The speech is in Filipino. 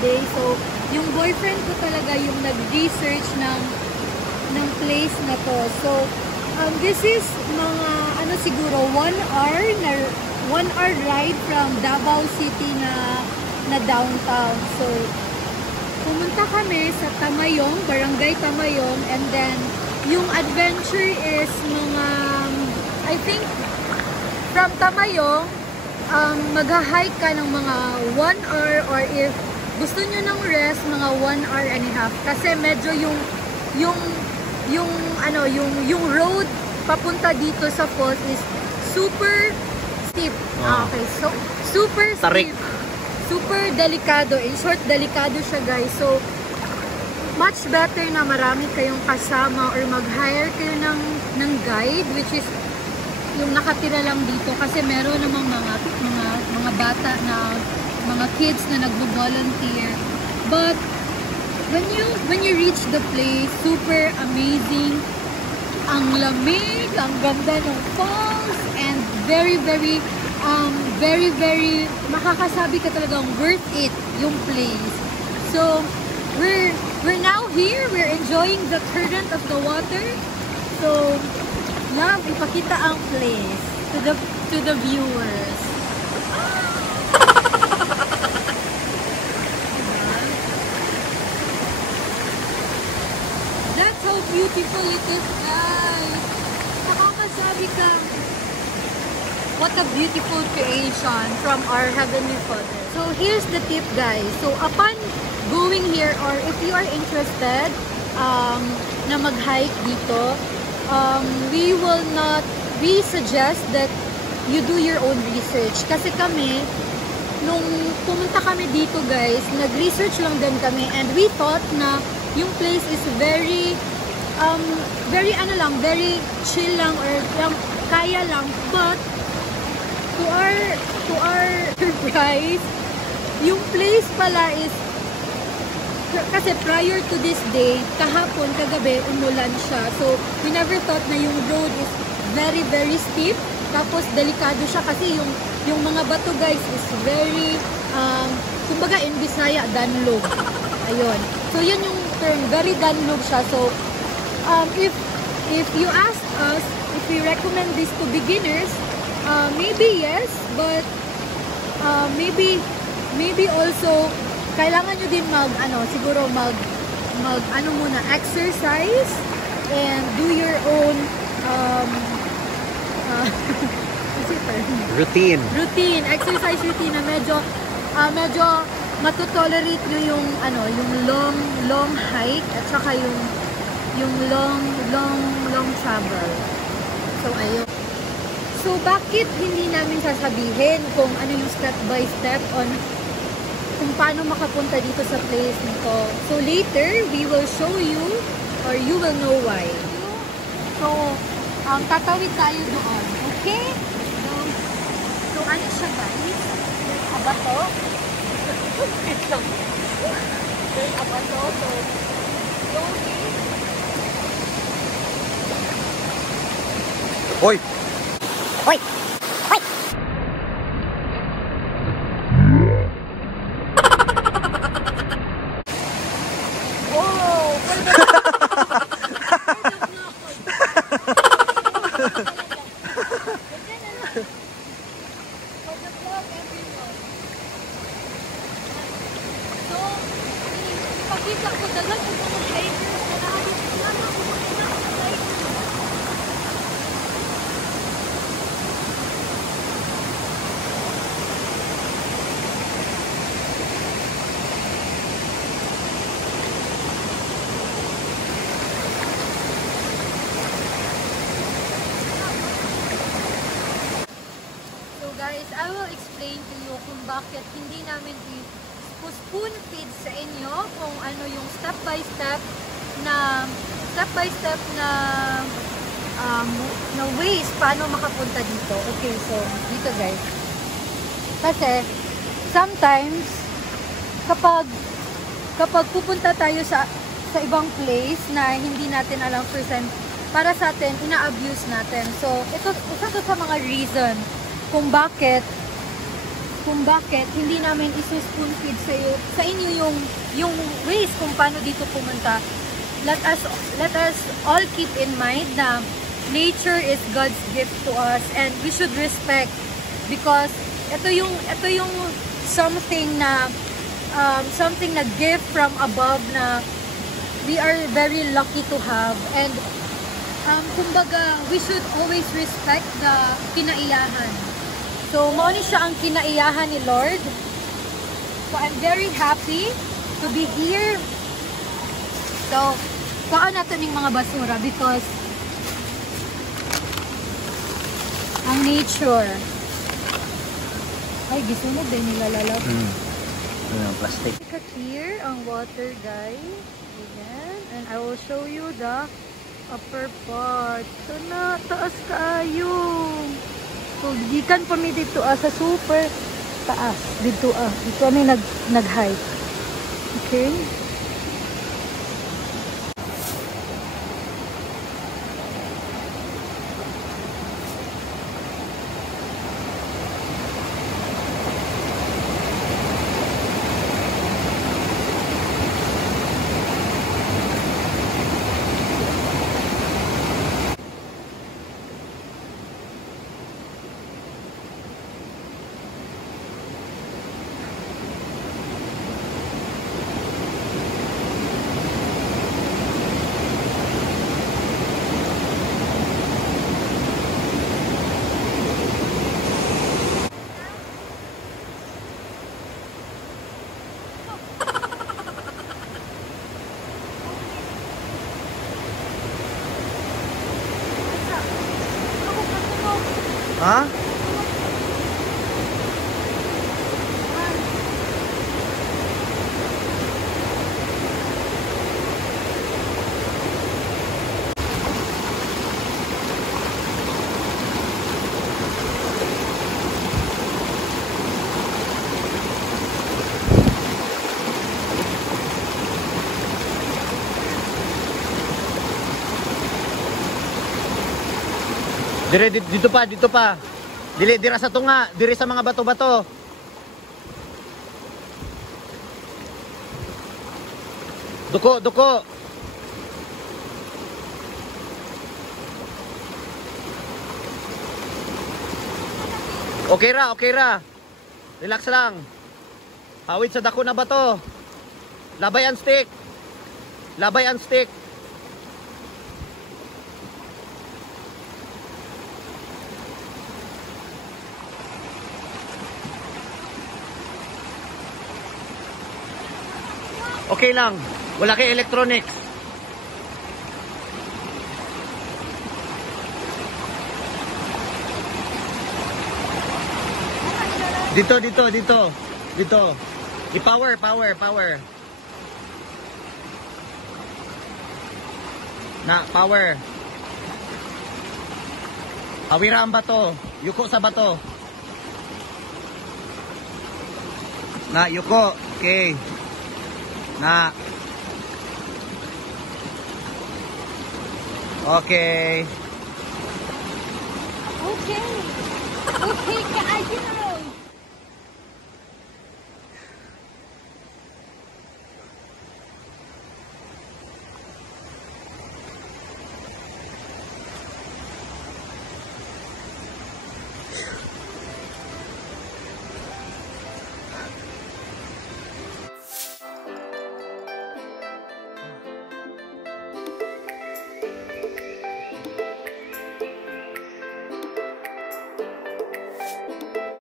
day. So, yung boyfriend ko talaga yung nag-research ng place na to. So, this is mga, ano siguro, 1 hour ride from Davao City na downtown. So, pumunta kami sa Tamayong, Barangay Tamayong, and then, yung adventure is mga, I think, from Tamayong, mag-hike ka ng mga 1 hour, or if gusto nyo ng rest, mga 1 hour and a half. Kasi medyo yung road papunta dito sa falls is super steep. Okay, so super steep. Super delikado. In short, delikado siya, guys. So, much better na marami kayong kasama or mag-hire kayo ng guide, which is yung nakatira lang dito, kasi meron namang mga bata na mga kids na nagvo-volunteer. But when you reach the place, super amazing. Ang lamig, ang ganda ng falls, and very makakasabi ka talagang worth it yung place. So we're now here, we're enjoying the current of the water. So love, ipakita ang place to the viewers. That's how beautiful it is, guys. Nakakasabi ka, what a beautiful creation from our Heavenly Father. So here's the tip, guys. So upon going here, or if you are interested na mag-hike dito, we suggest that you do your own research. Kasi kami, nung pumunta kami dito, guys, nag-research lang din kami, and we thought na yung place is very chill lang, or kaya lang, but to our surprise, yung place pala is, kasi prior to this day, kagabi, umulan siya. So, we never thought na yung road is very steep. Tapos, delikado siya kasi yung mga bato, guys, is very, kumbaga, in Bisaya, danlog. Ayun. So, yan yung term, very danlog siya. So, if you ask us, if we recommend this to beginners, maybe yes, but maybe also kailangan nyo din siguro muna exercise and do your own exercise routine na medyo matutolerate nyo yung long hike at saka yung long travel. So ayun. So, bakit hindi namin sasabihin kung ano yung step by step on kung paano makapunta dito sa place nito? So, later, we will show you, or you will know why. So, tatawid tayo doon. Okay? So ano siya, guys? Abato. Wait lang. Abato. So, slowly. Hoy! Hoy! Hoy! Oh! So, ipakita ko dagat yung mga hikers na nahabit na guys, I will explain to you kung bakit hindi namin spoon feed sa inyo kung ano yung step by step na ways paano makapunta dito. Okay, so dito guys. Kasi sometimes kapag pupunta tayo sa ibang place na hindi natin alam percent, para sa atin ina-abuse natin. So ito isa to sa mga reason kung bakit kung bakit hindi namin isuspoon feed sa inyo yung ways kung paano dito pumunta. Let us all keep in mind na nature is God's gift to us and we should respect, because ito yung something na gift from above na we are very lucky to have, and kumbaga we should always respect the kinaiyahan. So mao ni siya ang kinaiyahan ni Lord. So I'm very happy to be here. So kuhaan natin yung mga basura because ang nature ay gisunog din nila lalab. Plastic. Look at here ang water, guys. Ayan. And I will show you the upper part. So na taas kayo. So gikan pa mi dito sa super taas dito dito kami nag-hike. Okay? Ha? Dito pa. Dira sa tunga, diri sa mga bato-bato. Duko. Okay ra. Relax lang. Hawid sa dako na bato. Labay ang stick. Okay lang. Wala kay electronics. Dito. I-power. Na, power. Awira ang bato. Yuko sa bato. Na, yuko. Okay. Na. Okay. Okay,